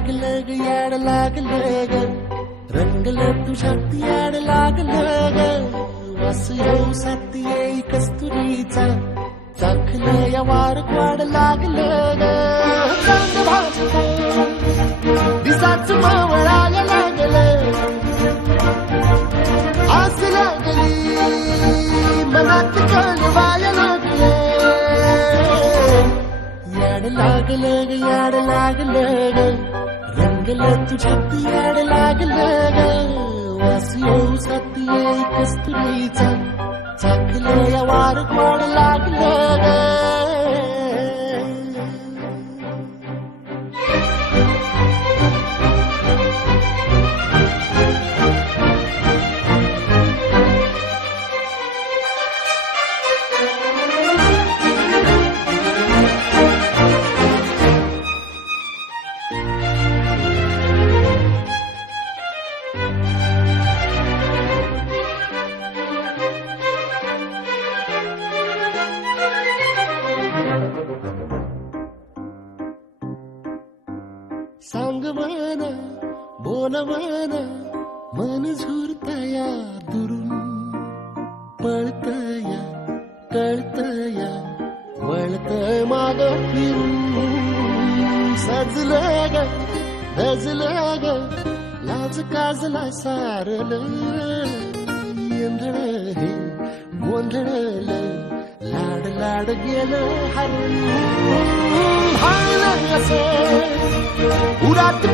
लागलं ग याड लागलं ग रंगलं तुझ्यात याड लागलं ग वास येऊ साथ येई कस्तुरीचा चाखलं या वार वाड लागलं ग चांद भाजलं दिसाच मावळायला लागलं आस लागली मनात कळवायला लागलं याड लागलं ग याड लागलं ग रंगलं तुझ्यात याड लागलं ग वास येऊ साथ येई कस्तुरीचा चाखलं या वार वाड लागलं ग सांग मन बोल मन मन झुरतया दुरून पळतया कळतया वळतय माग फिरून सजलं ग धजलं ग लाज काजला सारलं येंधळ हे गोंधळलं लाड लाड गेलं हरून भाळलं असं उरात